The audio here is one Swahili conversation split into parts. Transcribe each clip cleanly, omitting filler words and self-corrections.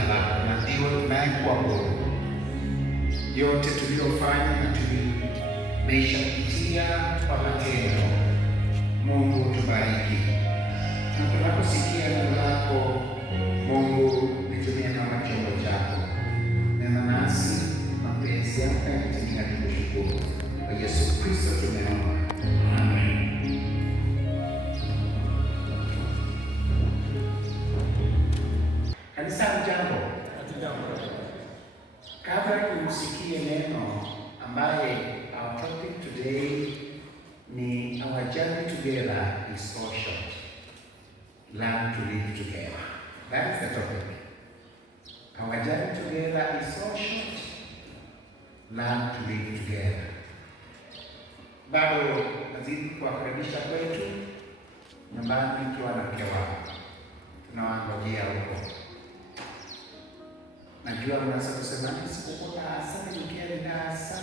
jina lako na ndiwe unayekuabudu. Yote tuliyofanya na tumeisha kupitia kwa matendo, Mungu tubariki. Na tunaposikia neno lako Mungu, nitumie kama chombo chako, nena nasi, mapenzi yako yakitimia, tukushukuru. Kwa Yesu Kristo tumeomba, amen. Kanisa, jambo. Kabla tusikie neno ambaye our topic today ni our journey together is so short. Learn to live together. That is the topic. Our journey together is so short. Learn to live together. Bado nazidi kuwakaribisha kwetu nyumbani ikiwa na mke wako. Tunawangojea huko. Najua unaweza kusema sikukuta hasa nikienda hasa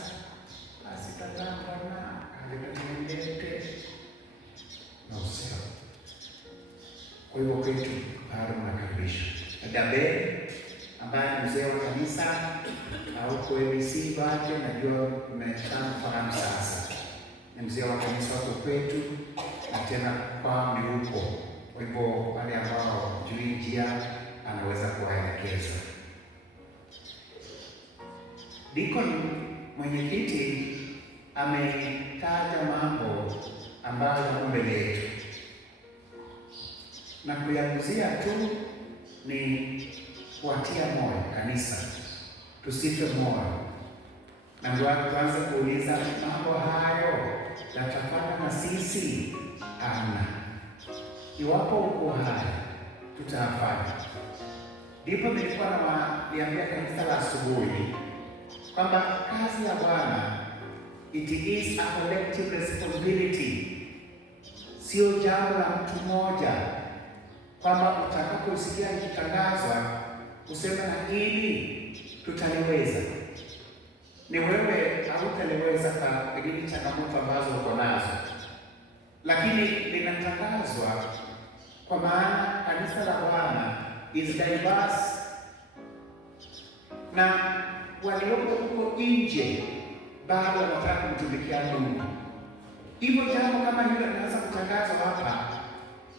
basi tatambana alipaniendete na usema. Kwa hivyo kwetu bado nakaribisha Dabe ambaye ni mzee wa kanisa au kwa ABC bado najua mmeshafahamu sasa. Ni mzee wa kanisa wako kwetu na tena kwa ni huko. Kwa hivyo wale ambao juu njia anaweza kuwaelekeza. Deacon mwenyekiti ametaja mambo ambayo yako mbele yetu, na kuyaguzia tu ni kuatia moyo kanisa, tusife moyo, na ndio tuanze kuuliza mambo hayo yatafanya na sisi ana. Iwapo uko hai tutafanya. Ndipo nilikuwa nawaambia kanisa la asubuhi kwamba kazi ya Bwana it is a collective responsibility, sio jambo la mtu mmoja, kwamba utakaposikia likitangazwa useme na hili tutaliweza. Ni wewe hautaliweza kwa pengine changamoto ambazo uko nazo, lakini linatangazwa kwa maana kanisa la Bwana is diverse, na walioko huko nje bado wanataka kumtumikia Mungu. Hivyo jambo kama hilo linaweza kutangazwa hapa,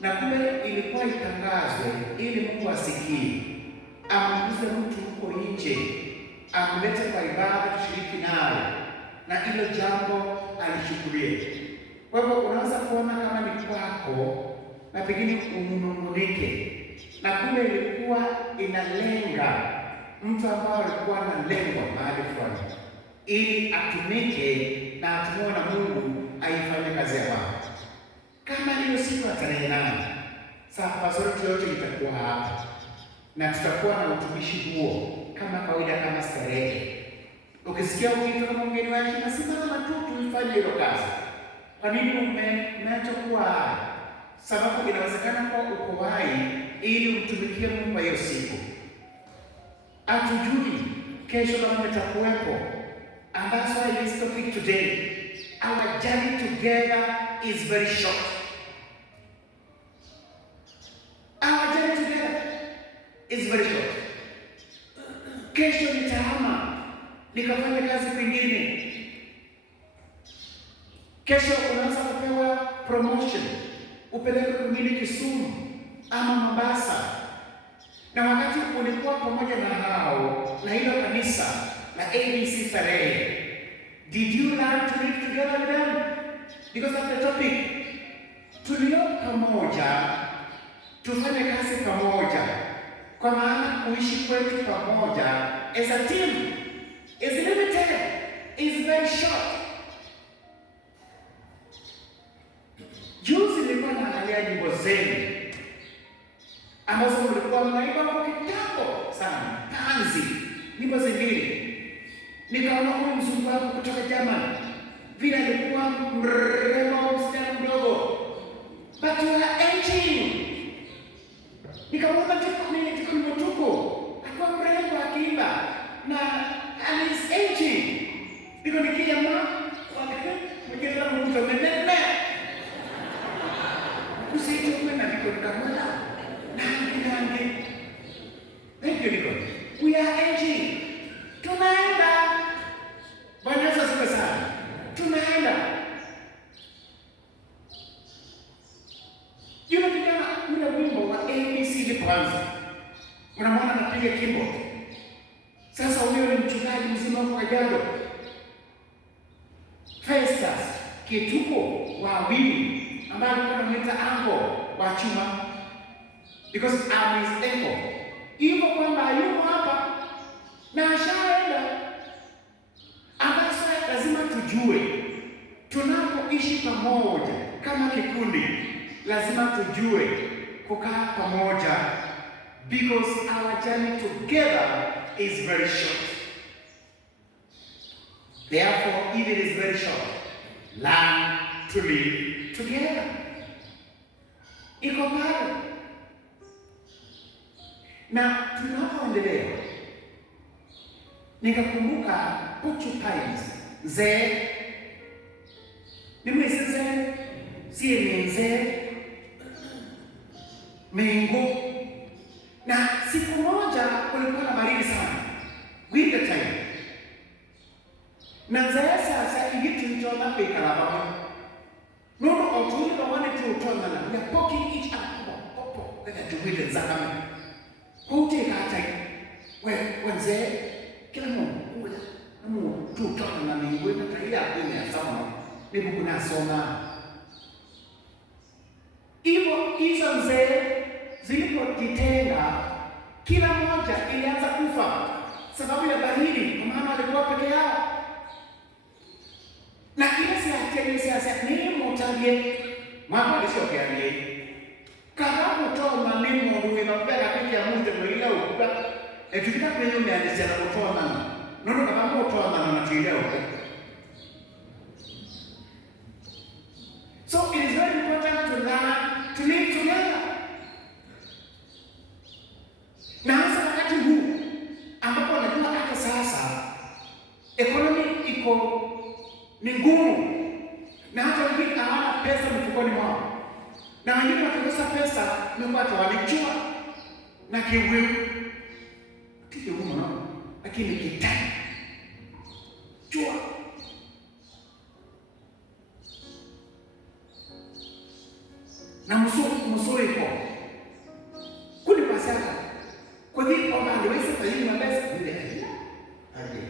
na kule ilikuwa itangazwe ili Mungu asikie, amuulize mtu huko nje, amlete kwa ibada tushiriki naye, na hilo jambo alichukulie. Kwa hivyo unaweza kuona kama ni kwako na pengine unungunike, na kule ilikuwa inalenga mtu ambao alikuwa analengwa mahali fulani ili atumike na atumiwe na Mungu aifanye kazi ya Bwana. Kama hiyo siku ya tarehe 8, saa pastorate yote itakuwa hapa na tutakuwa na utumishi huo kama kawaida, kama starehe. Ukisikia ukiitwa na mgeni wake na simama tu tuifanye hilo kazi. Kwa nini umeacha kuwa? Sababu inawezekana kwa uko hai ili mtumikie Mungu hiyo siku. Hatujui kesho kama nitakuwepo. And that's why this topic today, our journey together is very short. Our journey together is very short. Kesho nitahama nikafanya kazi kwingine. Kesho unaweza kupewa promotion, upeleke kwingine Kisumu ama Mombasa. Na wakati ulikuwa pamoja na hao na hilo kanisa la ABC Starehe, did you learn to live together with them? Because that's the topic. Tulio pamoja, tufanye kazi pamoja, kwa maana kuishi kwetu pamoja as a team is limited, is very short. Juzi nilikuwa naangalia nyimbo zenu ambazo mlikuwa mnaimba kwa kitambo sana, tanzi, nyimbo zingine. Nikaona huyu mzungu wako kutoka Germany, vile alikuwa mrembo, msichana mdogo, but you are aging. Nikamwona tiko mtuko, akuwa mrembo akiimba, na and is aging. Niko nikijama, mkenda mtu mmenene. Kusito kwa na niko nikamwona. Nangi. Thank you, Nico. We are aging. Tunaenda. Bwana Yesu asifiwe sana. Tunaenda. Yule kijana yule wimbo wa ABCD kwanza. Unamwona anapiga keyboard. Sasa huyo ni mchungaji mzima wa Kajiado. Festus Kituko wa Wili ambaye alikuwa anamuita ango wa chuma because I'm his uncle. Hivyo kwamba yuko hapa na ashaenda. Ambaso lazima tujue tunapoishi pamoja kama kikundi, lazima tujue kukaa pamoja because our journey together is very short. Therefore, if it is very short, learn to live together. Iko pale. Na tunapoendelea, nikakumbuka porcupines, nzee, nimwesize, siye mzee, mengo. Na siku moja kulikuwa na baridi sana, winter time. Na nzee sasa igitunjona pekala baba. Nono otuli ba wane tutona na we are poking each other. Popo, kaya tuwile nzakame. Kote kata wenze kila mungu ula namu tutona na mingwe na taila kwenye ya sama nibu kuna soma. Hizo nzee zilipojitenga, kila moja ilianza kufa sababu ya baridi, kwa maana walikuwa peke yao. Na ile siasa ni mutalie mama alisokianie kama mtoma ni mundu ina pega peke ya mundu mwila ukuba etukita kwenye umeanzia na mtoma nono kama mtoma na natile ukuba. So it is very important to learn to live together. Na hasa wakati huu ambapo najua hata sasa economy iko ni ngumu, na hata wengine hawana pesa mfukoni mwao, na wengine wakikosa pesa nyumbani walichua na kiwewe tiki umo, lakini kitani chua na musuri ko kuni pasaka kwa hiyo kwa ndio wewe sasa hivi mabesa vile aje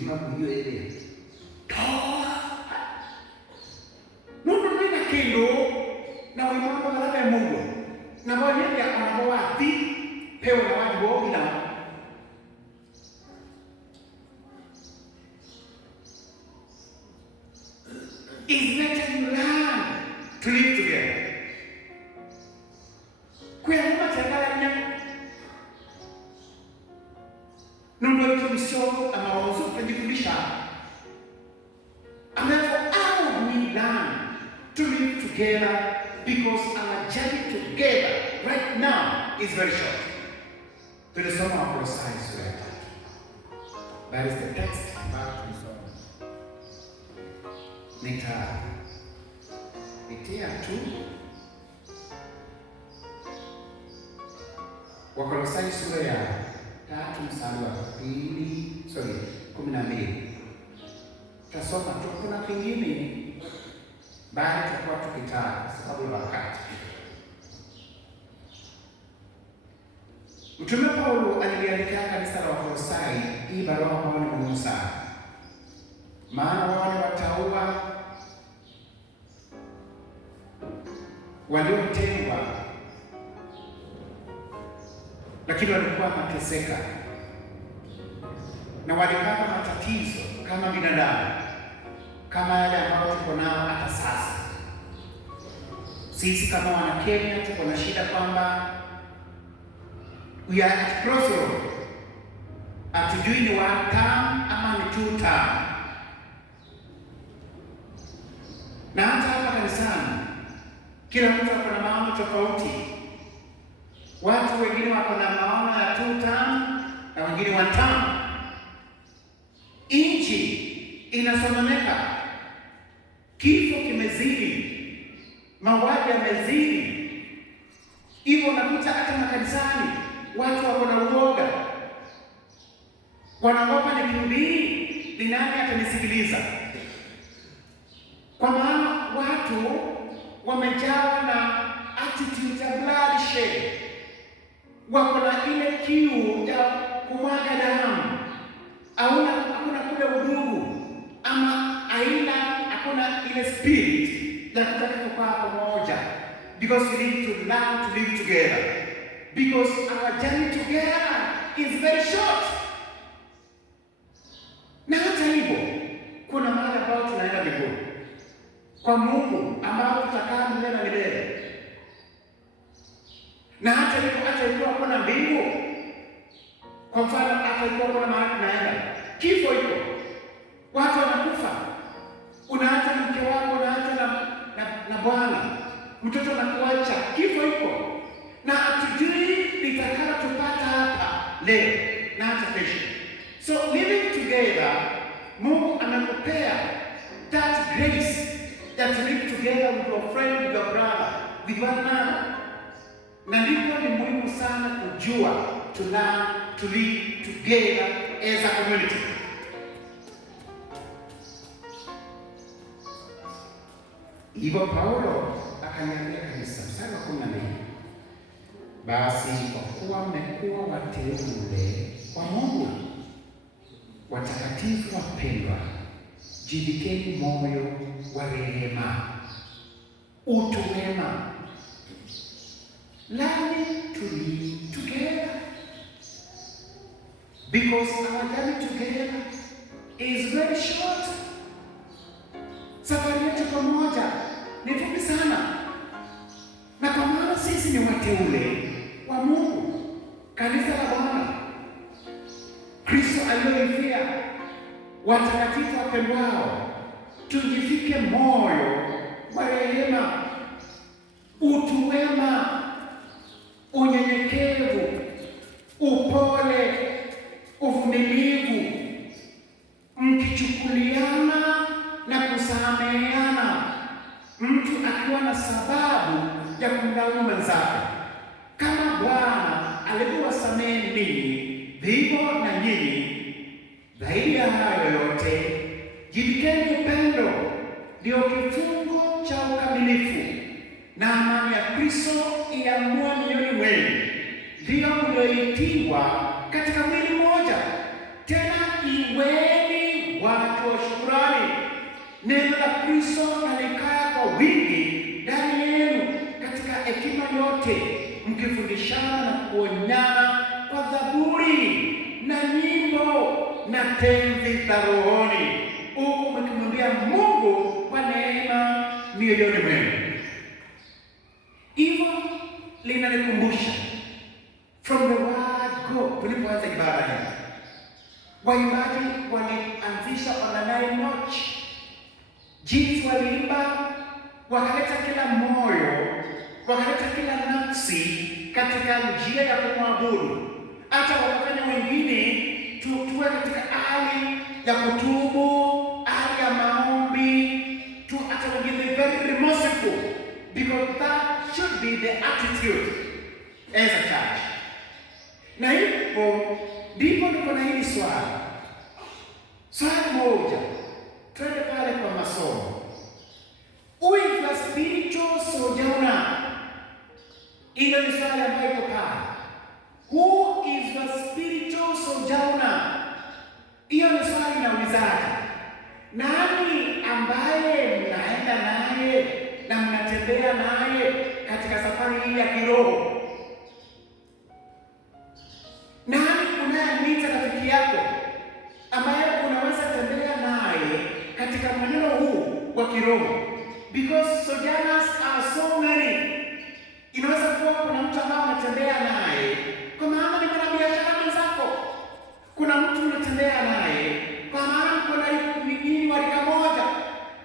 ima kuyo ile kilo na wimambo malaka ya Mungu na wanyeti ya wanawati peo na wajibu ila is better you learn to live together. Kwa nyuma chakala nya nundo ito misyo ama wazo kujifundisha ambapo au ni learn to live together because our journey together right now is very short. To the summer of our science right. That is the text back to the summer. Nitia tu Wakolosai sura ya 3 mstari wa 12. Tasoma tu kuna kingine baada tutakuwa tukitaka sababu ya wakati. Mtume Paulo aliandika kanisa la Wakolosai hii barua ambayo ni muhimu sana. Maana wale wataua waliotengwa lakini walikuwa mateseka na walipata matatizo kama binadamu, kama yale ambayo tuko nao hata sasa. Sisi kama wana Kenya tuko na shida kwamba we are at crossroad. Hatujui ni one term ama ni two term. Na hata hapa kanisani kila mtu ako na maono tofauti. Watu wengine wako na maono ya two term na wengine one term. Inchi inasononeka, kifo kimezidi, mauaji yamezidi. Hivyo unakuta hata makanisani watu wako na uoga. wanaogopa nikihubiri, ni nani atanisikiliza? Kwa maana watu wamejawa na attitude ya bloodshed, wako na ile kiu ya kumwaga damu, hakuna kule udugu, ama hakuna ile spirit ya kutaka kukaa pamoja, because we need to learn to live together, because our journey together is very short. Na hata hivyo kuna mahali ambao tunaenda mbinguni kwa Mungu ambao tutakaa milele na milele. Na hata hivyo, hata hivyo hakuna mbingu. Kwa mfano, hata hivyo kuna mahali tunaenda, kifo iko, watu wanakufa, unaacha mke wako, unaacha na bwana, mtoto anakuacha, kifo iko, na hatujui litakalo tupata hapa leo na hata kesho. So living together, Mungu amekupea that grace that to live together with your friend, with your brother, with one another. Na ndipo ni muhimu sana kujua to learn to live together as a community. Hivyo Paulo akaniambia kanisa, mstari wa 14, basi kwa kuwa mmekuwa wateule wa Mungu, watakatifu wapendwa, jivikeni moyo wa rehema, utu wema. Learning to live together, because our journey together is very short. Safari yetu pamoja ni fupi sana, na kwa maana sisi ni wateule wa Mungu, kanisa la Bwana, Kristo aliyoifia, watakatifu wapendwao, tujivike moyo wa rehema, utu wema, unyenyekevu, upole, uvumilivu, mkichukuliana na kusameheana, mtu akiwa na sababu ya kumlaumu mwenzake. Kama Bwana alivyowasamehe ninyi, vivyo na nyinyi. Zaidi ya hayo yote, jivikeni upendo, ndio kifungo cha ukamilifu, na amani ya Kristo iamue mioyoni mwenu, ndio mlioitiwa katika mwili mmoja. Tena iweni watu wa shukrani. Neno la Kristo nalikaa kwa wingi ndani yenu katika hekima yote, mkifundishana na kuonyana kwa zaburi na nyimbo na tenzi za rohoni, huku mkimwimbia Mungu kwa neema mioyoni mwenu. Hivyo linanikumbusha from the word go. Tulipoanza ibada hii, waimbaji walianzisha on a nine notch, jinsi waliimba, wakaleta kila moyo, wakaleta kila nafsi katika njia ya kumwabudu. Hata wakafanya wengine tuwe katika hali ya kutubu, hali ya maombi, hata wengine very remorseful, because that should be the attitude as a church. Na hivyo ndipo niko na hili swali moja, twende pale kwa masomo. Who is the spiritual sojourner? Ile ni swali ambayo iko pale. Who is the spiritual sojourner? Hiyo ni swali naulizaje. Nani ambaye mnaenda naye na mnatembea naye katika safari hii ya kiroho? Nani unayemwita rafiki yako ambaye unaweza tembea naye katika mwenendo huu wa kiroho? Because sojourners are so many. Inaweza kuwa kuna mtu ambaye unatembea naye kwa maana ni mwanabiashara mwenzako. Kuna mtu unatembea naye kwa maana mko na nyinyi wa rika moja,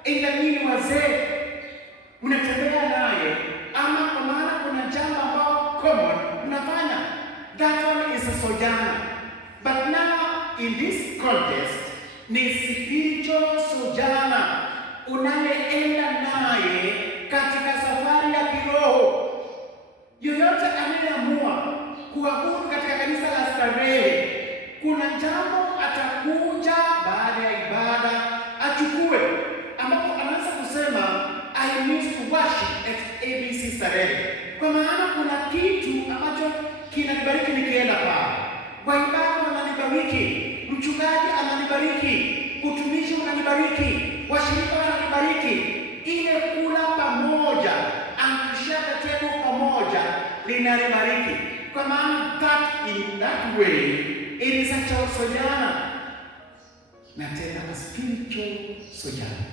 aidha nyinyi wazee mnatembea naye, ama kwa maana kuna jambo ambao common mnafanya. That one is a sojourner. But now in this context ni spiritual sojourner, unayeenda naye katika safari ya kiroho. Yoyote anayeamua kuabudu katika kanisa la starehe, kuna jambo atakuja baada ya ibada achukue, ambapo anaanza kusema I need to worship at ABC Starehe, kwa maana kuna kitu ambacho kinanibariki nikienda pale. Waimbaji wananibariki, mchungaji ananibariki, utumishi unanibariki, washirika wananibariki. Ile kula pamoja, ankushaka table pamoja linanibariki, kwa maana in that way it is a sojana, na tena a spiritual sojana,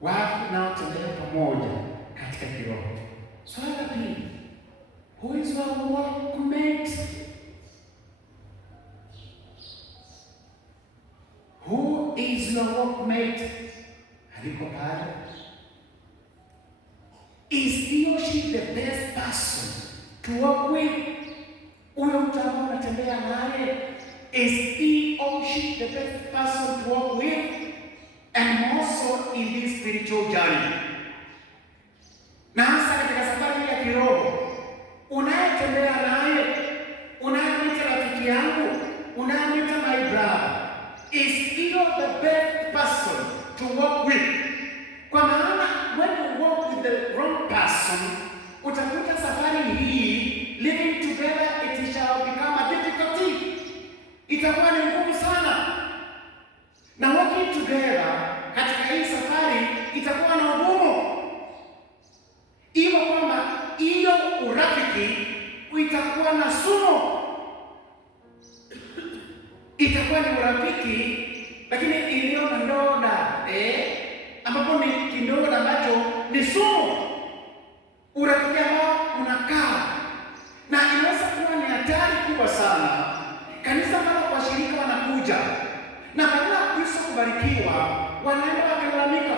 watu naotembea pamoja katika kiroho. Swali la pili, who is our workmate? Who is your workmate? Aliko pale. Is he or she the best person to work with? Uyo mtu ambao unatembea naye, is he or she the best person to work with? And also in this spiritual journey. Na hasa katika safari ya kiroho, unayetembea naye, unayemwita rafiki yangu, unayemwita my brother, is he the best person to work with? Kwa maana when you walk with the wrong person, utakuta safari hii, living together, it shall become a difficulty. Itakuwa ni ngumu sana. Na working together katika hii safari itakuwa na ugumu. Hivyo kwamba hiyo urafiki itakuwa na sumu. Itakuwa ni urafiki lakini iliyo na ndoda, ambapo ni kindoda ambacho ni sumu. Urafiki ambao unakaa na inaweza kuwa ni hatari kubwa sana. Kanisa ambalo washirika wanakuja na badala ya Kristo kubarikiwa, wanaenda wakilalamika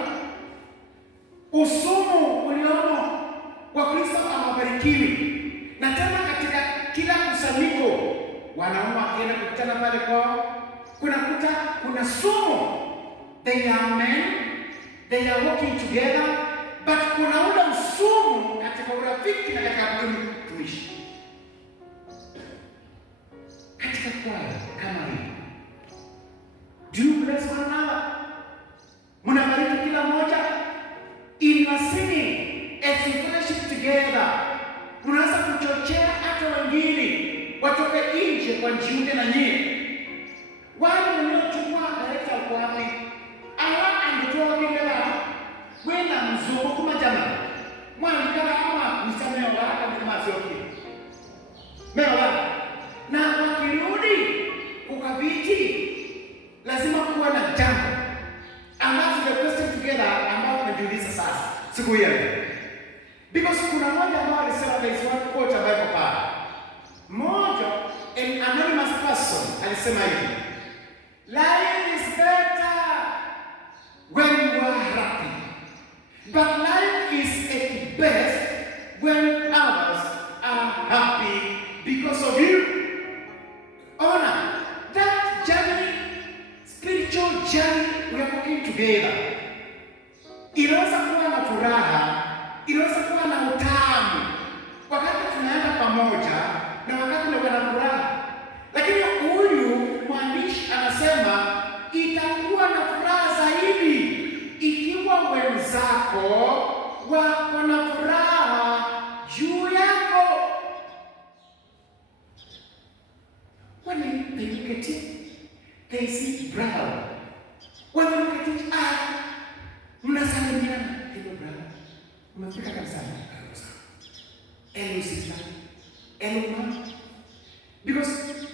usumu uliomo wa Kristo hawabarikiwi. Na tena katika kila kusanyiko, wanaume wakienda kukutana pale kwao, kuna sumu. They are men, they are working together, but kuna ule usumu katika urafiki na katika kutumishi. Katika kwaya kama hii, do you bless one another? Mnabariki kila mmoja in your singing as you fellowship together. Mnaweza kuchochea hata wengine watoke nje kwa jiunge na nyinyi. Wale mliochukua director kwa wapi? Awa angetoa bila wena mzungu kuma jamaa. Mwana kama kama msameo wako kama sioki. Mewa. Na wakirudi ukabiti, lazima kuwa na jambo ambazo the question together ambao tunajiuliza sasa siku hii. Because kuna mmoja ambao alisema there is one quote ambayo iko pale. Mmoja, an anonymous person alisema hivi: life is better when you are happy, but life is at best when others are happy because of you. Honor that journey, spiritual journey we are walking together. Inaweza kuwa na furaha, inaweza kuwa na utamu wakati tunaenda pamoja na wakati ndio kuna furaha. Lakini huyu mwandishi anasema itakuwa na furaha zaidi ikiwa wenzako wako na furaha juu yako. When they look at you, they see brother. When they look at you, mnasalimiana, hello brother, umefika kanisani, karibu sana, hello sister, hello mama. Because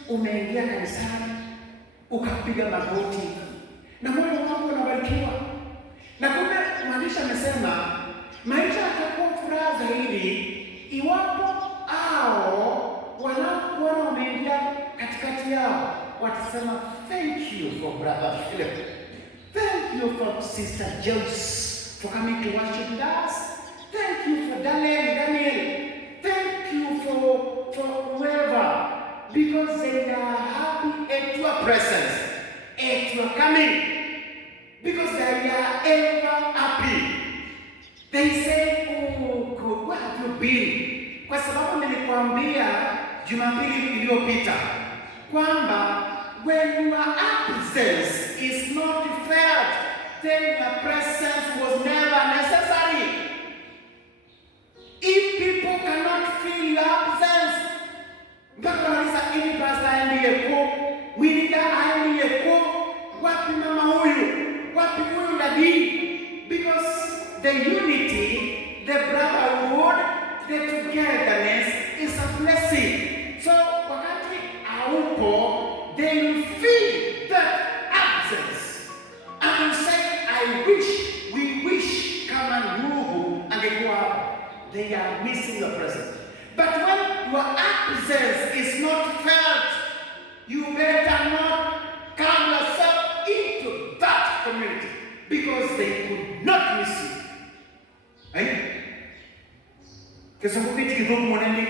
umeingia kanisani, ukapiga magoti, na moyo wako unabarikiwa. Na kumbe mwandishi amesema maisha yatakuwa furaha zaidi iwapo wanaokuona umeingia katikati yao watasema thank you for brother Philip, thank you for sister Joyce for coming to worship with us, thank you for Daniel, thank you for whoever, because they are happy at your presence, at your coming, because they are ever happy. They say, oh God, where have you been? Kwa sababu nilikwambia Jumapili iliyopita kwamba when you are happy absence is not felt, then your presence was never necessary. If people cannot feel your absence, mpaka wanauliza hivi pastor aliyeko, Wilika aliyeko, wapi mama huyu, wapi huyu nabii? Because the unity, the brotherhood, the togetherness is a blessing. So wakati haupo, they will feel that absence and will say, I wish, we wish kama Nuhu angekuwa hapo. They are missing your presence. But when your absence is not felt, you better not come yourself into that community, because they could not miss you. Right? Kesungupiti kidogo mwanani.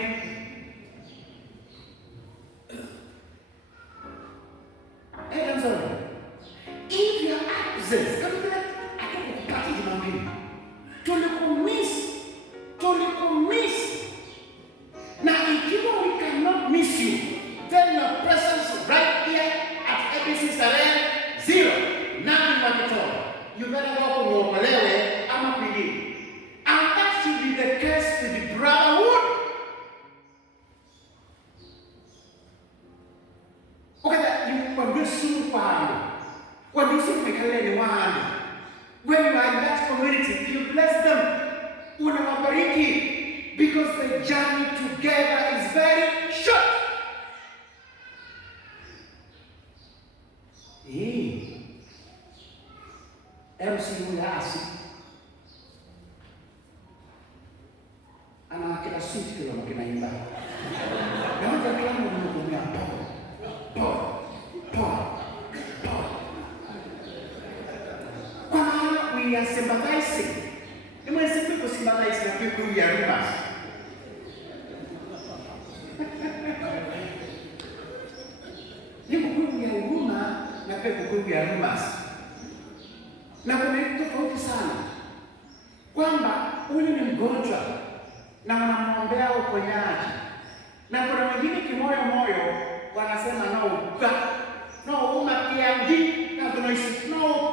Hey, I'm sorry. If your absence, come back, I don't know, party demanding. Miss. Now, if we cannot miss you, then your presence right here at ABC Salem, zero. Nothing but at all. You better go to Mopalewe, Amapidi. And that should be the case with the brotherhood. Okay, when you see when you see when you are in that community, you bless them. Unawabariki, because the journey together is very short. MC Muyasi ana kila suti kila mkina imba. Na watu kila mtu mmoja po. Kwa maana we are sympathizing. Ni mwenye siku sympathize na people ya Rumas. Ni kukumu ya huruma na pia kukumu ya Rumas. Na kuna kitu tofauti sana, kwamba huyu ni mgonjwa na wanamwombea uponyaji, na kuna wengine kimoyo wanasema no umakiangi na tunaishi no.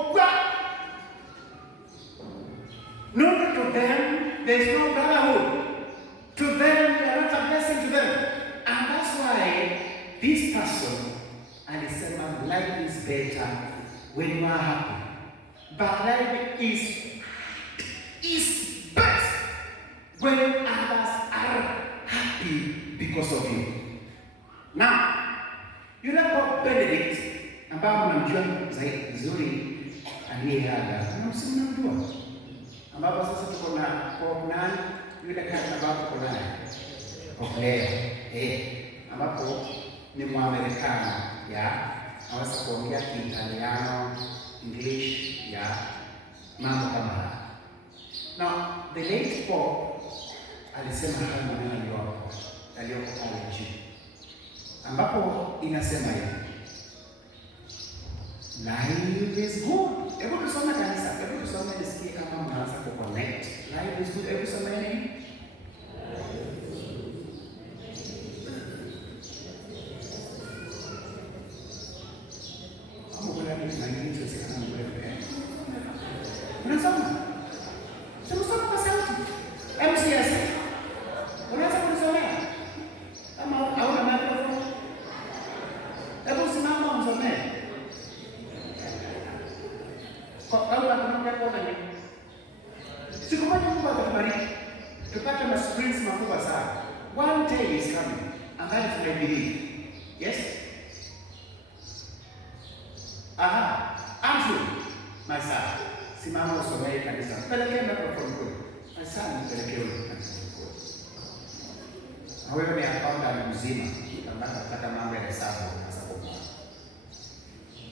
To them, there is no brotherhood. To them, they are not a blessing to them. And that's why this person, alisema life is better when you are happy. But life is best when others are happy because of you. Now, yule Pope Benedict ambao mnamjua zaidi vizuri, aliyeaga mnamjua, ambapo sasa tuko na Pope nani, yule kati ambapo tuko naye Pope Leo, ambapo ni Mwamerikana, anaweza kuongea Kiitaliano, English, mambo kama haya. Now, the late Pope alisema haya maneno yaliyoko pale chini, ambapo inasema hivi, life is good. Hebu tusome kanisa, hebu tusome nisikie kama mnaanza kuconnect. Life is good, hebu tusome nini? Unasoma? Sema kwa sauti. MCS. Unaweza kunisomea? Kama hauna microphone. Hebu simama msomee. Kwa au tunaongea kwa nini? Siku moja Mungu atakubariki. Tupate ma screens makubwa sana. One day is coming, and that is what I believe. Yes? Andrew, my son. Simama usomee kanisa. Pelekea microphone kule. My son, pelekea ule kanisa kule. Na wewe ni accountant mzima, unataka mambo ya hesabu hasa kwa.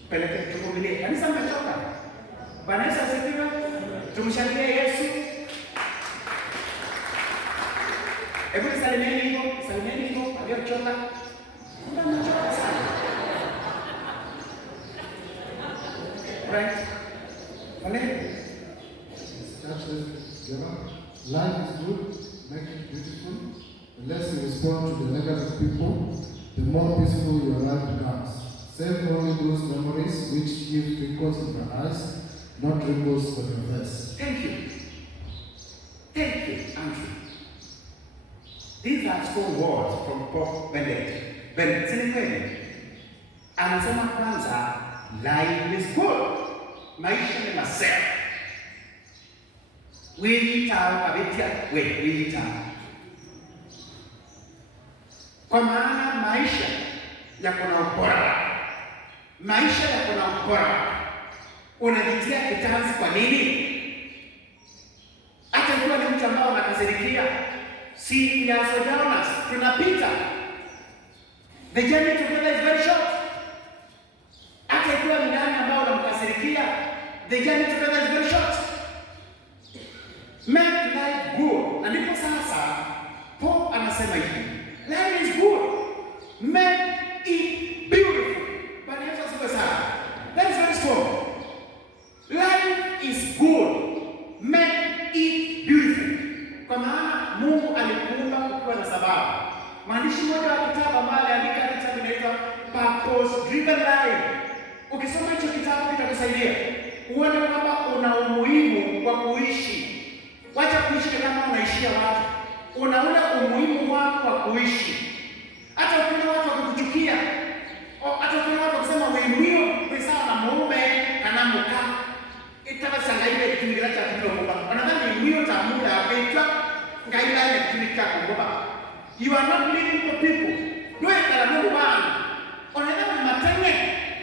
Pelekea tukumilie. Kanisa mmechoka? Bwana Yesu asifiwe. Tumshangilie Yesu. Hebu salimieni hivyo, aliyochoka. Mmechoka sana. Right? Life is good, make it beautiful. The less you respond to the negative people, the more peaceful your life becomes. Save only those memories which give twinkles in your eyes, not ripples on your face. Thank you. Thank you, Andrew. These are strong words from Pope Benedict. Benedict anasema kwanza, life is good. Maisha ni masema. Wiyita abitia wiyita. Kwa maana maisha yako na ubora. Maisha yako na ubora. Unajitia kitanzi kwa nini? Hata ikiwa ni mtu ambao unakasirikia, si ya sojourners, tunapita. The journey together is very short. Hata ikiwa ni nani ambao unamkasirikia, the journey together is very short. Make life good. Na ndipo sasa Paul anasema hivi, life is good. Make it beautiful. Bwana Yesu asifiwe sana. That is very strong. Life is good. Make it beautiful. Kwa maana Mungu alikuumba kukiwa na sababu. Maandishi moja wa kitabu ambaye aliandika kitabu inaitwa Purpose Driven Life. Ukisoma hicho kitabu kitakusaidia uone kwamba una umuhimu wa kuishi. Wacha kuishi kama unaishia watu. Una ule umuhimu wako wa kuishi. Hata ukiona watu wakuchukia, hata ukiona watu wakisema wewe ni sawa na mume anamuka, itabashangaile kitumikira cha kidogo. Wanadhani wewe tamuda akaitwa ngaila ile kitumika kugoba. You are not living for people. Wewe kala Mungu wangu. Unaenda matenge,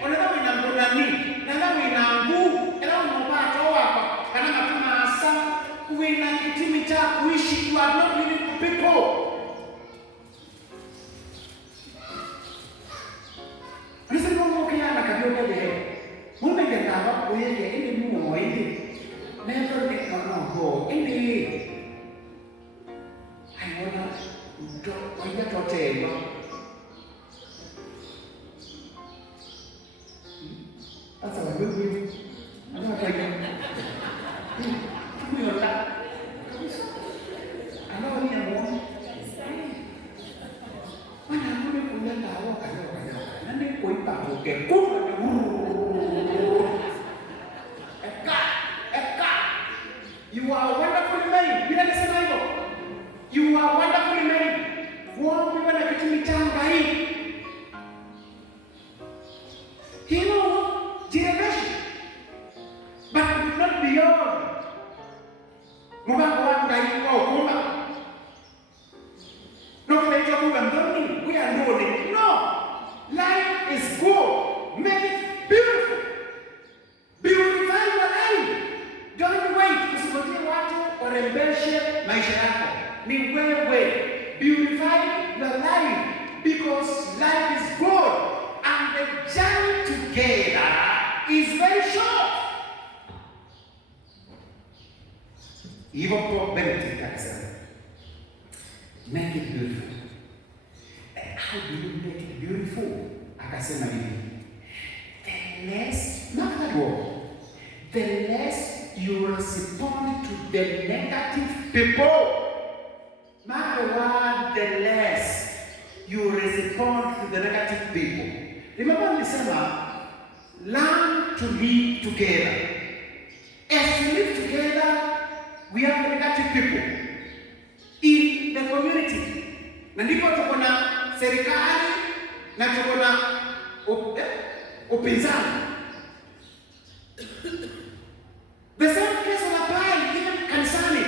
unaenda inangoni, unaenda inangu, unaenda unapata hapa. Kana kama asa uwe na kitimi cha kuishi. You are not living for people. Nisema Mungu yana kabisa leo. Mungu anataka kuelekea ile Mungu mwenyewe. Never get no ini. Haona mtu kwenda totema. Sasa wewe anataka kuyola. Anaona ni mmoja. Wana kule ndawa kayo. Nani kuipa uke kuma you are wonderfully made. Bila kusema hivyo. You are wonderfully made. Mungu ana kitu michanga hii. Generation. But not beyond. Mungu wangu kwa kuma. No tunaitwa Mungu ndani. We are knowing. No. Life is good. Make it beautiful. Beautify your life. Don't wait. Usingojee watu warembeshe maisha yako. Ni wewe. Beautify your life. Because life is good. And the journey together is very short. Even Pope Benedict akasema, make it beautiful. How do you make it beautiful? Akasema hivi, the less, not that word, the less you respond to the negative people. Not the word, the less you respond to the negative people. Remember nilisema, learn to live together. As we live together, we have negative people in the community. Na ndipo tuko na serikali na tuko na upinzani. The same case will apply even kanisani.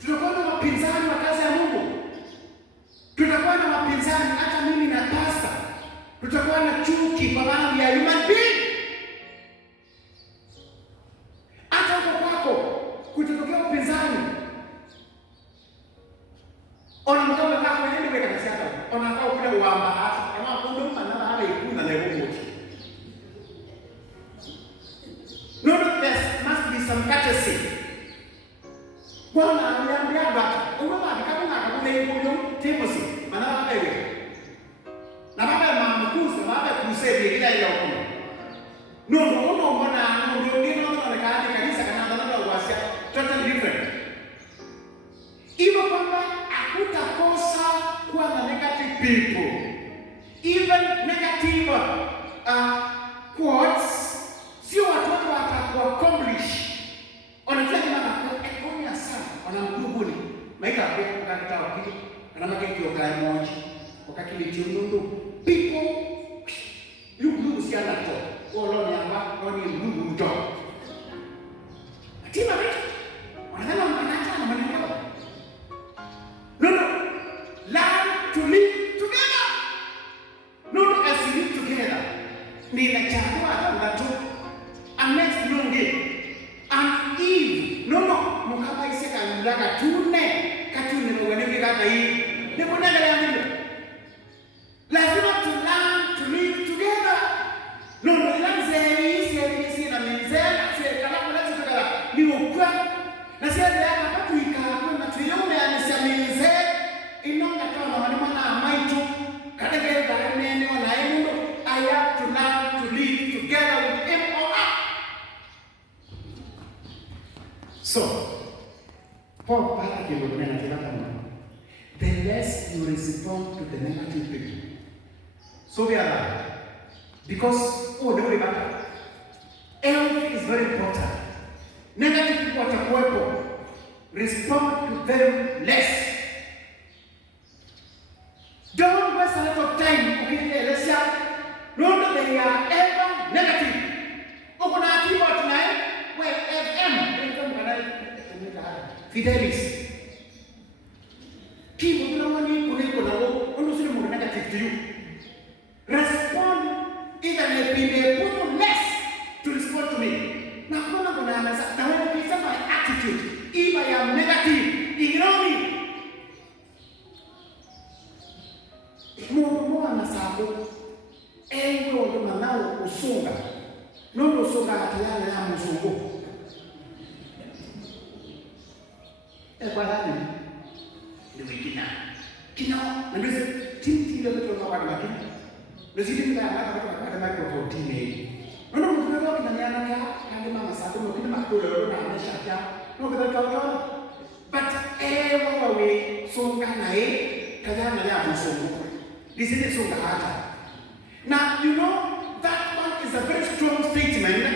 Tutakuwa na wapinzani wa kazi ya Mungu. Tutakuwa na wapinzani hata mimi na pasta. Tutakuwa na chuki kwa maana ya human being. Hata uko kwako kutokea upinzani. Ona mkao wako yeye wewe kanisa yako. Ona kwa kule uamba hata kama kundo mana hapa ikuna na leo wote. No, there must be some courtesy. Bwana aliambia baba, unaona kama unakule ngumu Timothy, mana hapa wewe. Na baba ya mamkuzo, baba ya kusaidia ile ile huko. No, mbona ndio na kanisa kana ndio wasia totally different. Hivyo kwamba hakutakosa kuwa na negative people. Even negative kioka moja wakati litundu people you see that to wala ni hapa ni mungu mto atima vitu wanasema manacha na maneno no learn to live together no as we live together ni na chagua ngatu next lungi and if no mukaba iseka ndaka tune mwenye kaka hii ni kuna ngala yangu lazima to learn to live together no lanze na menzela kala kuna zikala ni ukwa na sasa hapa watu ikapo na tuyome anisemenze inonga kama mwana maitu kada genda nene na emu I have to learn to live together with him or her. So Paul Pala Kilomena the less you respond to the negative people. So we are like, because, don't worry about it. Health is very important. Negative people watakuwepo. Respond to them less. Don't waste a lot of time ukieleza. Know they are ever negative. Ukuna akiwa tunaye, FM, Fidelis. People don't want to negative to you. Respond even put less to respond to me. Now, when I my attitude, if I am negative, ignore me. More anasabo, endo ndo manao usunga. Nono usunga atiyana ya musungo. Kwa hali kina ndio tinti leo kwa sababu ya kina ndio sisi tunataka kupata microphone tine ndio mtu ndio kinanyana kama mama sasa ndio kina makolo na ameshakia ndio kwa but wewe songa naye kadhaa ya msongo this is songa hata now you know that one is a very strong statement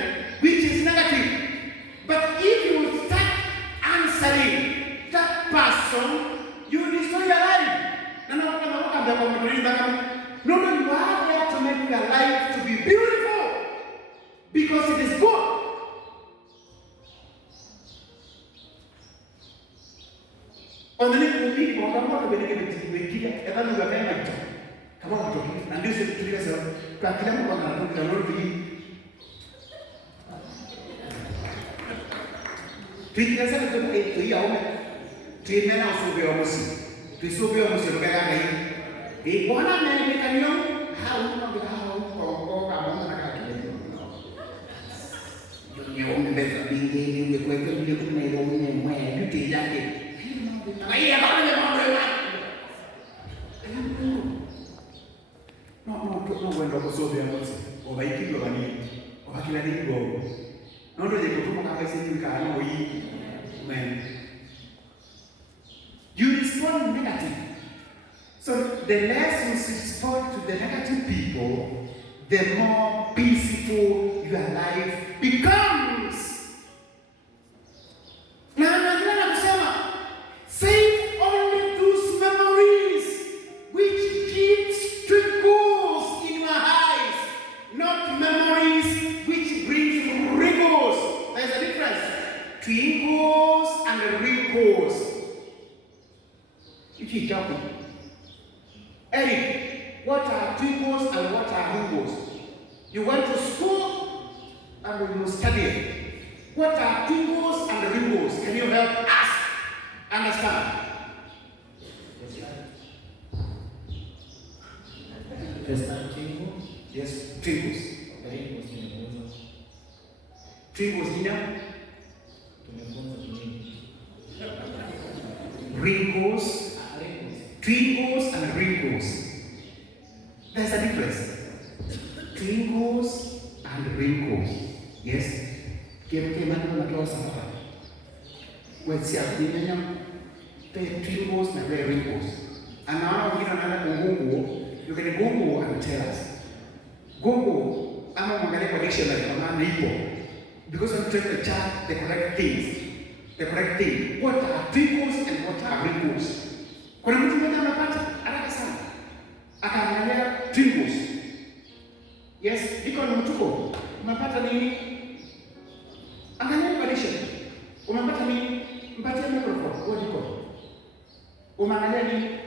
which is negative but if you start answering that person you destroy your life. No, you are there to make your life to be beautiful because it is good. On the next week, we come to benefit with Kia, and then we are going to come on to him, and this is to yourself. Kakam on the Lord be. Treat yourself to be a young. Treatment also be almost. To so be almost a guy. A one man make a young how or you only better being gay with weapon you could make only when you did that. I no, when Dr. Sophia was or by Kilo or Hakilani go. Not that they could come up saying you can't man. You respond negative. So the less you respond to the negative people, the more peaceful your life becomes. Now, save only those memories which keep twinkles in your eyes, not memories which bring wrinkles. There's a difference. Twinkles and wrinkles. If you jump in. Eric, what are twinkles and what are wrinkles? You went to school and you studied. What are twinkles and wrinkles? Can you help us understand? Yes, twinkles. Twinkles in wrinkles, twinkles and wrinkles. There's a difference. Twinkles and wrinkles. Yes. What's twinkles and wrinkles. And now we don't have Google. You can Google and tell us. Google, I'm not going to dictionary. Because I'm trying to chart the correct things. The correct thing. What are twinkles and what are wrinkles? Kuna mtu mmoja anapata akaangalia twinkles. Yes, iko ni mtuko. Umepata nini? Angalia condition. Umepata nini? Mpatie microphone. What do you call? Umeangalia nini?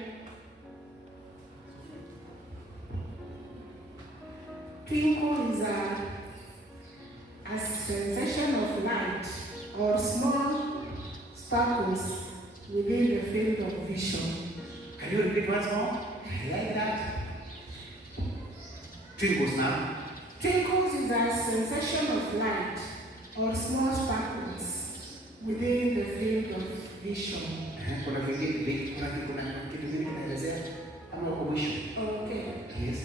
Twinkle is a sensation of light or small sparkles within the field of vision. Can you repeat once more? I like that. Twinkles now. Twinkles is a sensation of light or small sparkles within the field of vision. Kuna kitu kingine kinaelezea ama uko mwisho? Okay. Yes.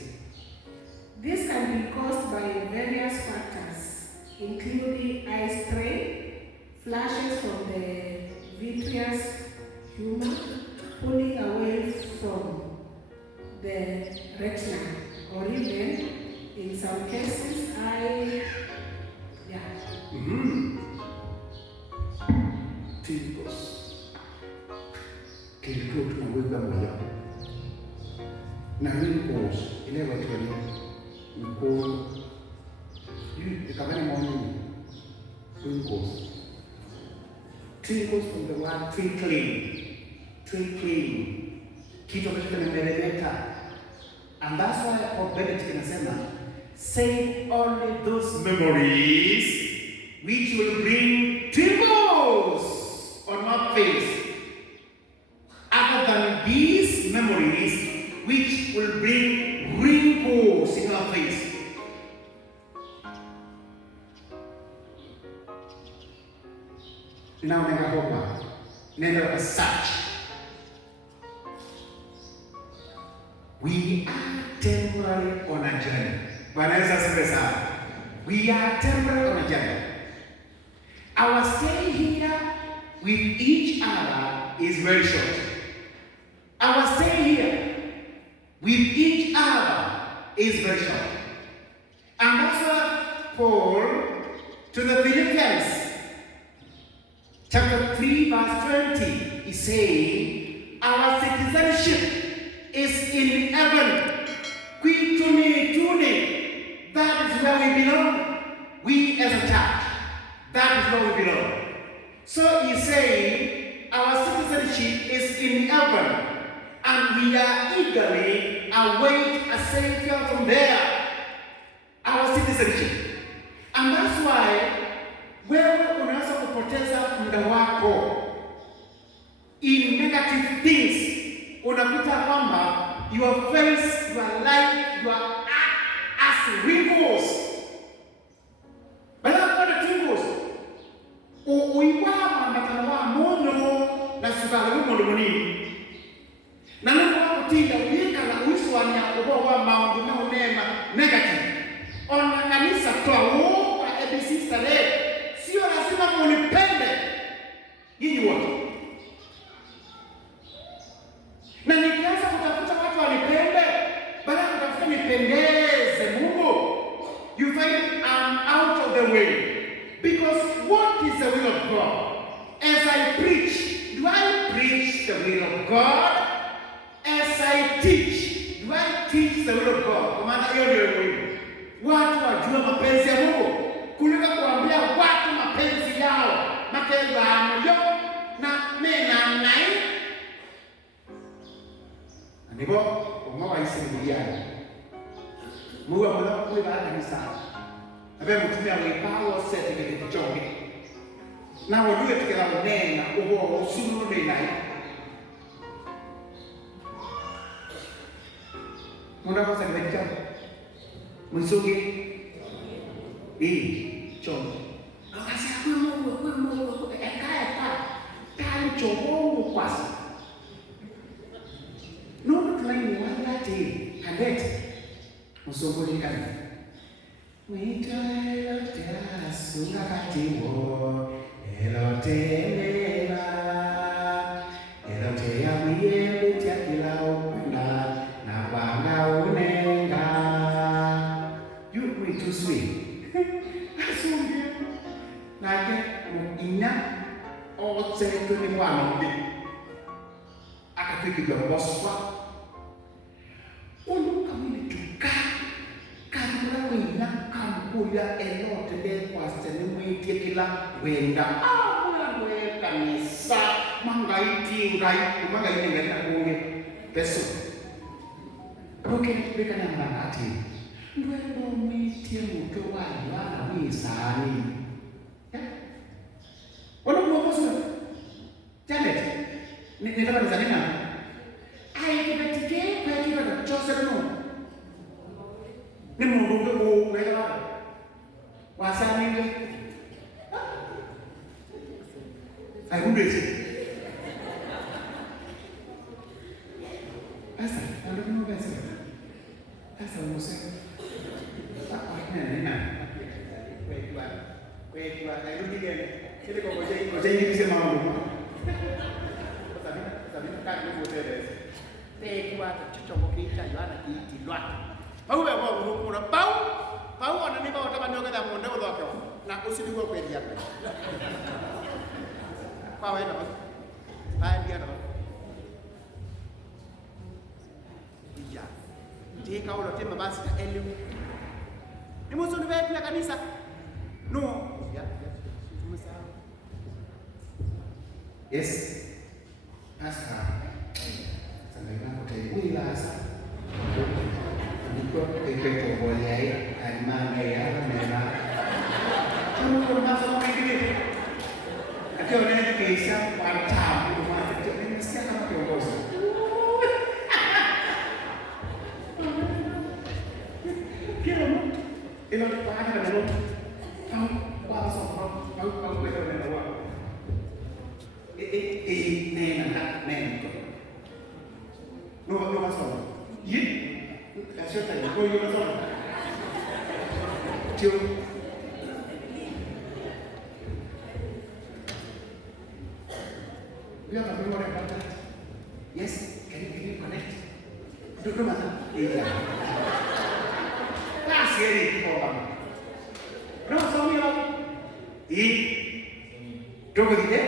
This can be caused by various factors, including eye strain, flashes from the vitreous humor, pulling away from the retina, or even, in some cases, Twinkles. Kilikuwa tunaweka moja. Na wrinkles, ile watu wale mkono. Kama ni mwani. Wrinkles. Twinkles from the word twinkling. Twinkling. Kitu ambacho kinameremeta. And that's why Paul Bennett kinasema, save only those memories which will bring twinkles on our face, other than these memories which will bring wrinkles in our face. Now nenda hapa, nenda search. We are temporary on a journey. Bwana Yesu asifiwe sana. We are temporary on a journey. Our stay here with each other is very short. Our stay here with each other is very short. And that's what Paul to the Philippians, chapter 3, verse 20, is saying, our citizenship is in heaven. Qui tuni. That is where we belong. We as a church. That is where we belong. So he's saying our citizenship is in heaven, and we are eagerly await a Savior from there. Our citizenship. And that's why wewe unaweza kupoteza muda wako in negative things. Unakuta kwamba your face, your life, your act as wrinkles. Bala kwa twinkles. Uiwa matana wa mono na sibala umo lumuni. Na niko kutinda uyeka na uiswanya ubowa maundu na unema negative. Ona kanisa toa kwa ABC stare. Sio lazima munipende. Nyinyi wote. Na nikianza kutafuta watu wanipende, baada ya kutafuta nipendeze Mungu, you find I'm out of the way. Because what is the will of God? As I preach, do I preach the will of God? As I teach, do I teach the will of God? Kwa maana hiyo ndio muhimu. Watu wajua mapenzi ya Mungu kuliko kuambia watu mapenzi yao. Makengano yo na mena nai. Ndipo umawa isimuliana. Muwe mwana kuwe baada kanisa. Abe mutumia wepawo sete kete chonge. Na wajue tukela unena uho usulu nai. Muna kosa nimejita. Mwisoge. Chonge. Akasi akwe Mungu eka. Tani chongo kwasi. Nungu tunaini wangati handete musongoli kani wita elote asunga katiwo elote ya mwiyembe tiakila ukunda na wanga unenga yu mwituswe asunge nake inya ote tuni wano akatwikidwa mboswa ulu kamili tuka kamula wina kamkuya elote de kwa sene mwitie kila wenda mula we kanisa mangaiti ngai na kunge peso roke beka na mangati ndwendo mitie muto wa Yohana wisani wala mwokozi Janet ni kama zanina ai kibetike kwa kiba chose no ni mungu ngo ngela wasani nge ai hundezi asa ando no besa asa mose nena kwa ai rudigene kile kwa jengi kusema mambo sabina kati mwoteleze kwa chichongo kita Yohana kiitilwa Pauwe kwa urukura Pau ananiba watabanyoga da monde odokyo na usidigo kwedia kwa wewe na haya ndio na ya ndika ulo tema basi na elimu ni mzuri wetu na kanisa no ya tumesahau yes pastor sana kutaiwila sasa Ito boleh mana ya memang. Kamu masuk begini. Nanti orang kisah macam rumah itu ini mesti akan diurus. Kira mu? Ini apa aja dulu? Tahu pasal tahu betul betul awak. Nen. No masuk. Ye. Kasih tadi, kau yang mana? Cium. Biar apa orang kata? Yes, can you connect? Duduk mana? Iya. Kasih ni orang. Kenapa suami orang? Duduk di dia.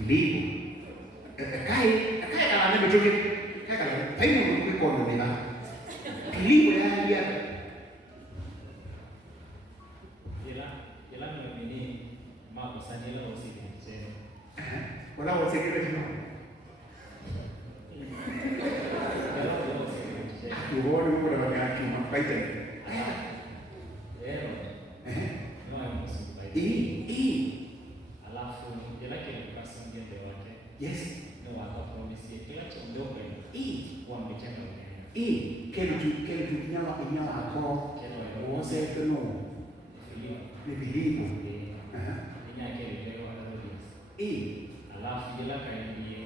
Filipo. Kai kalau anda berjoget, kai kalau pengen berikon ni lah. Filipo yang dia. Jelas ini mak besarnya lah usia saya. Walau usia kita cuma. Aku baru dah pakai kaki mak baik. Alafu yake nikapasa mjembe wake. Yes. Na wakapromise kila chondoke. Wamechanga. Kile tukinyama kunyama hapo. Wose teno. Ni Filipo. Ina yake leo anarudi. Alafu bila kaingie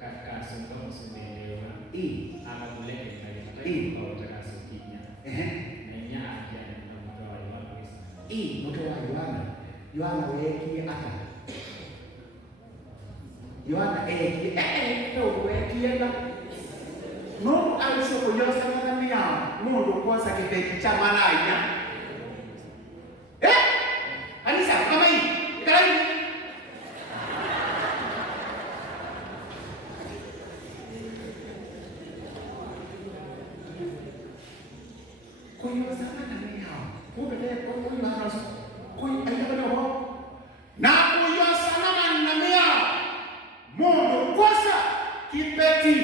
kaka songa msumelewa. Anaguleke kale kwa utakaso kinya. Na nya akia na mtu wa Yohana. Mtu wa Yohana weki ata. Yohana eki weki la. No alisho kuyosa na mia. Mungu kwanza kipeki cha malaika. Anisa kama hii. Karibu. Kuyosa na mia. Kubele kwa maraso. Na kuyosa na mia. Mungu kwanza kipeti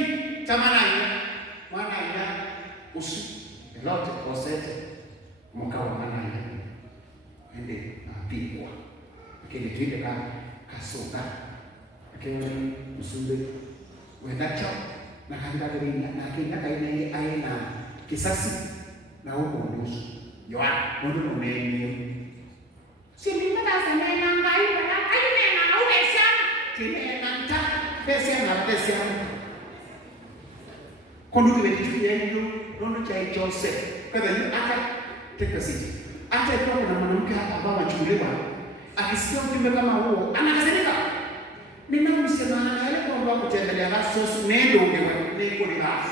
cha malaika. Malaika usi elote osete mkawa malaika. Ende napigwa. Lakini tuende kasoka. Lakini msumbe wedacho na kanda garinya na kinga kaine aina kisasi na huko nusu. Yohana ndio mwenye. Sini mtasa nena ngai bana aine na uwesa. Kile nanta pesa. Kondo kimetukia hiyo nono cha Joseph. Kwa hiyo aka take sisi. Hata ikiwa kuna mwanamke hapa ambao anachukuliwa akisikia ujumbe kama huo anakasirika. Ninamsema yale kwamba kutembelea basi nendo ungewe niko ni basi.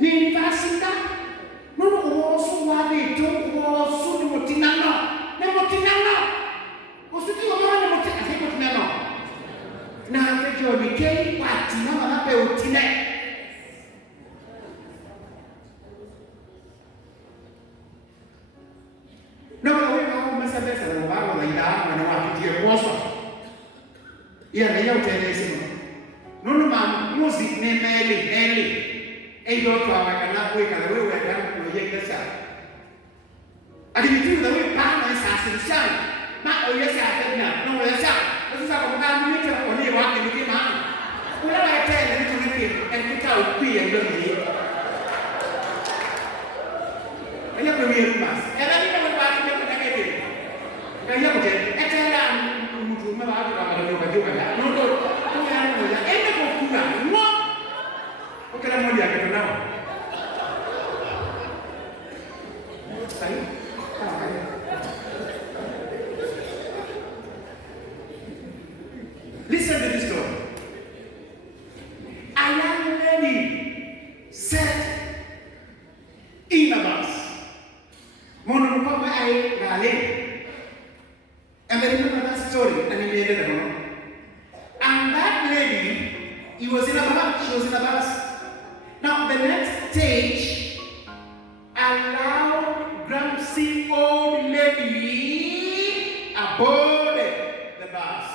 Ni basi nda. Nono uosu wa vitu uosu ni mutinano. Usiki wa neck. No, we have message na mabaro na ida na wakitie kosa. Ia na yau tena sema. Nono ma music ne meli. Eyo twa kana we kana we kana no ye kasa. Adi bitu na we pa na sa san. Ma o ye sa na no ye sa. Sasa kwa kama mimi tena kwa ni wake ni kama. Kula la tena ni tuniki enkita upi ya ndio ni. Aya kwa mimi mas. Era ni kama kwa kile kwa kile. Kaya kwa etenda mtu mama watu kama ndio kwa joka. No no. Kwa nini ende kwa kula. No. Ukala moja yake tunao. Sahi. Listen to this story. A young lady sat in a bus. Mono kwamba ai gale. And I remember that story and it ended up. And that lady, she was in a bus. Now the next stage allowed grumpy old lady aboard the bus.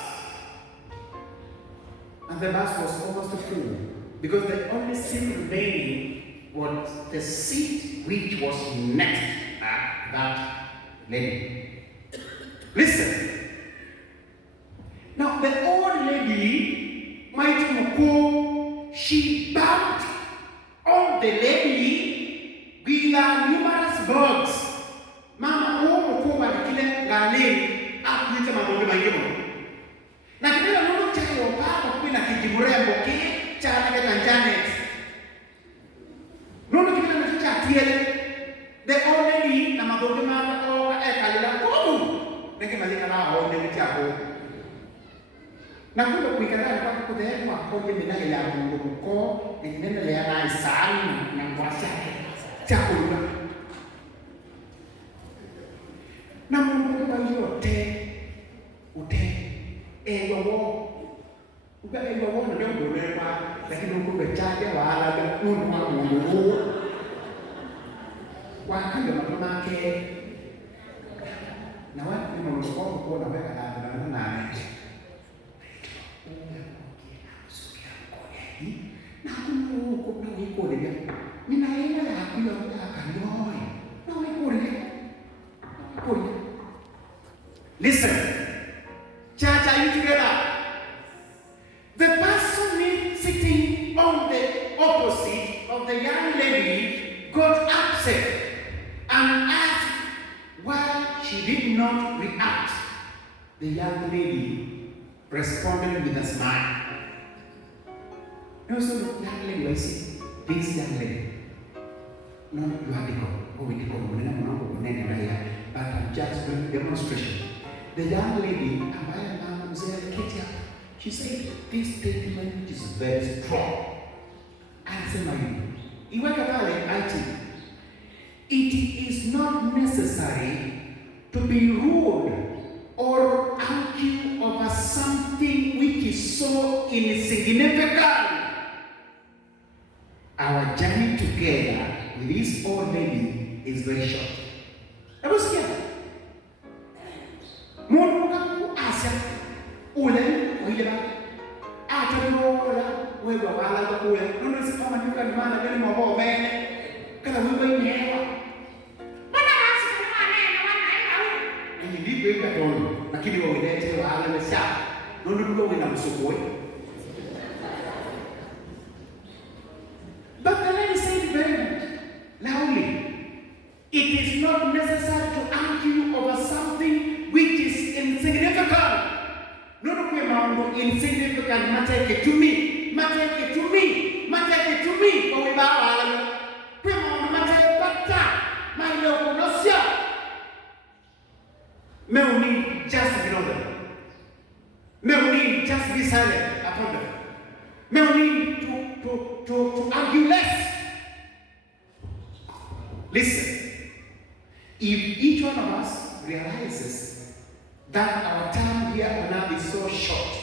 And the bus was almost full because the only seat remaining was the seat which was next to that lady. Listen. Now the old lady, Mighty Moko, she bumped on the lady with numerous bugs. Mama Moko walikile galeni akuita magongo mengine. Na kile nuru cha yopapa kuna kijimurembo cha na Janet. Nuru kile nuru cha tiele. The old lady na magongo mama kalila komu. Nenge malika na hao ndio chako. Na kuna kuikana kwa kudehwa kwa mina ya mungu ni neno la yana sana na ngwasa chakula. Na mungu kwa hiyo ewo uga ewo ndio ndolewa lakini mungu bechaje wala ndio mungu wakati mama yake na watu ni mungu kwa na weka na nani na huko na huko ndio ninaenda hakuyo akandoi na huko ndio listen church, are you together? The person sitting on the opposite of the young lady got upset and asked why she did not react. The young lady responded with a smile. No, so the young lady was this young lady. No, you have to go. Oh, we can go. But I'm just doing demonstration. The young lady, she said, this statement is very strong. I said, it is not necessary to be rude or argue over something which is so insignificant. Our journey together with this old lady is very short. I was scared. Mungu asa ule uile atanola wewe wala kule ndio sisi kama nyuka ni maana gani mambo mene kana wewe nyewa bana basi kama neno wana ni ndivyo ikatono lakini wao ilete wala mesha ndio wewe na msukoi. But the lady said very loudly, it is not necessary to argue over something which is insignificant. No, no, insignificant matter to me. Matter to me. Matter to me. But we bow all of matter pata. My local nosia. May we just ignore them. May we just be silent upon them. May we to argue less. Listen. If each one of us realizes that our time here on earth is so short,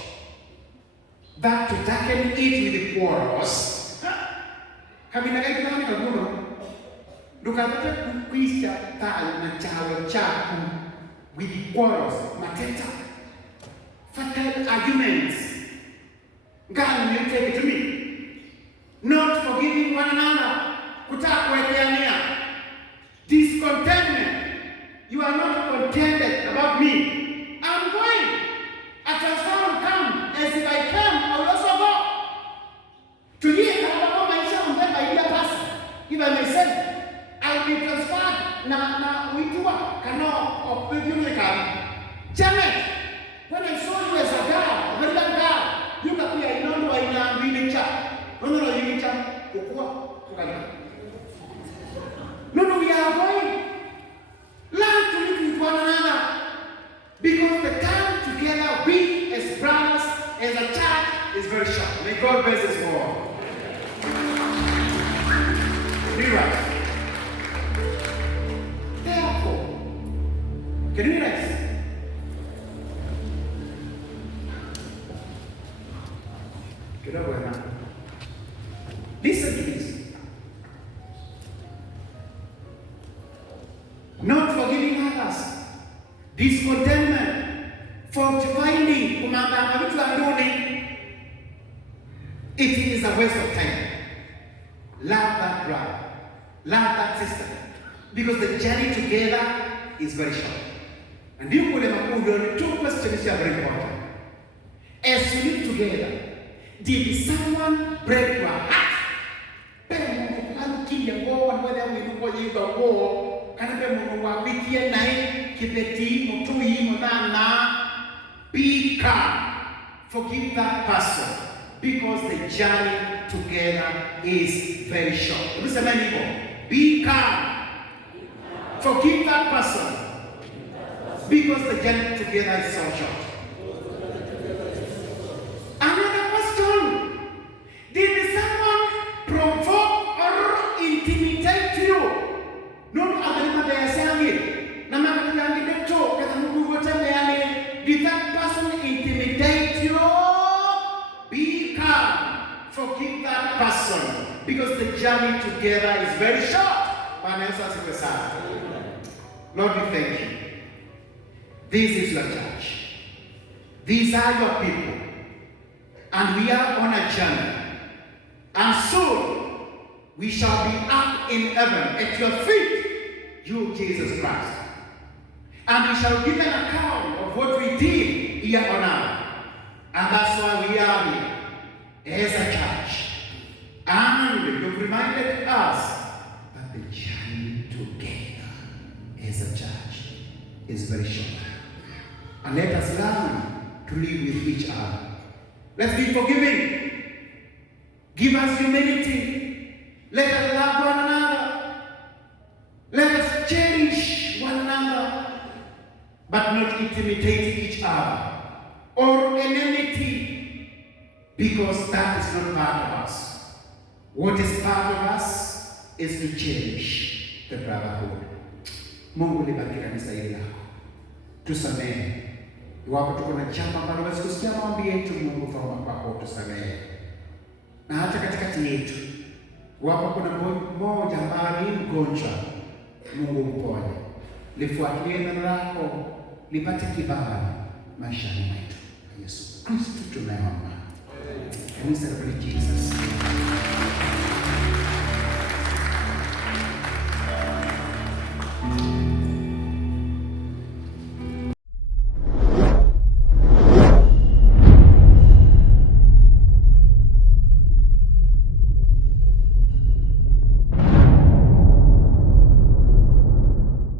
that to tackle it with quarrels Kabina gani kama kaguno. Dukapata kuisha tayo na chawe chaku with quarrels, mateta, fatal arguments. God will take it to me. Not forgiving one another. Kutakuekeania. Discontentment. You are not contented about me. I'm going. I shall come as if I came, I will also go. Today, I have my son, then my dear pastor. If I may say, I will be transferred. Na wituwa kano opinion Janet, when I saw you as a girl, a very young girl, you can be a non I really chat. No, you chat. No, we are going. Learn to live with one another. Because the time together, we as brothers, as a church, is very short. May God bless us all. Be right. Therefore, can you realize? Listen to this. Not forgiving others, discontentment, fault finding, it is a waste of time. Love that brother, love that sister, because the journey together is very short. And you put them two questions are very important. As you live together, did someone break your heart? Whether we look for you the war, can be calm. Forgive that person because the journey together is very short. Be calm. Forgive that person because the journey together is so short. Another question. Did someone provoke or intimidate you? No, did that person intimidate you? Be calm. Forgive that person because the journey together is very short. Lord, we thank you. This is your church. These are your people. And we are on a journey. And soon we shall be up in heaven at your feet, you Jesus Christ. And we shall give an account of what we did here on earth. And that's why we are here as a church. And you've reminded us that the journey together as a church is very short. And let us learn to live with each other. Let's be forgiving. Give us humility. Let us love one another. Let us cherish one another, but not intimidate each other or enmity, because that is not part of us. What is part of us is to cherish the brotherhood. Mungu libariki kanisa hili lako. Tusamehe. Iwapo tuko na jambo ambalo wasikusikia maombi yetu, Mungu tunaomba kwako tusamehe. Na hata katikati yetu, iwapo kuna mmoja ambaye ni mgonjwa, Mungu mponye. Lifuatilie neno lako, lipate kibali maishani mwetu. Yesu Kristo tumeomba. Can we celebrate Jesus?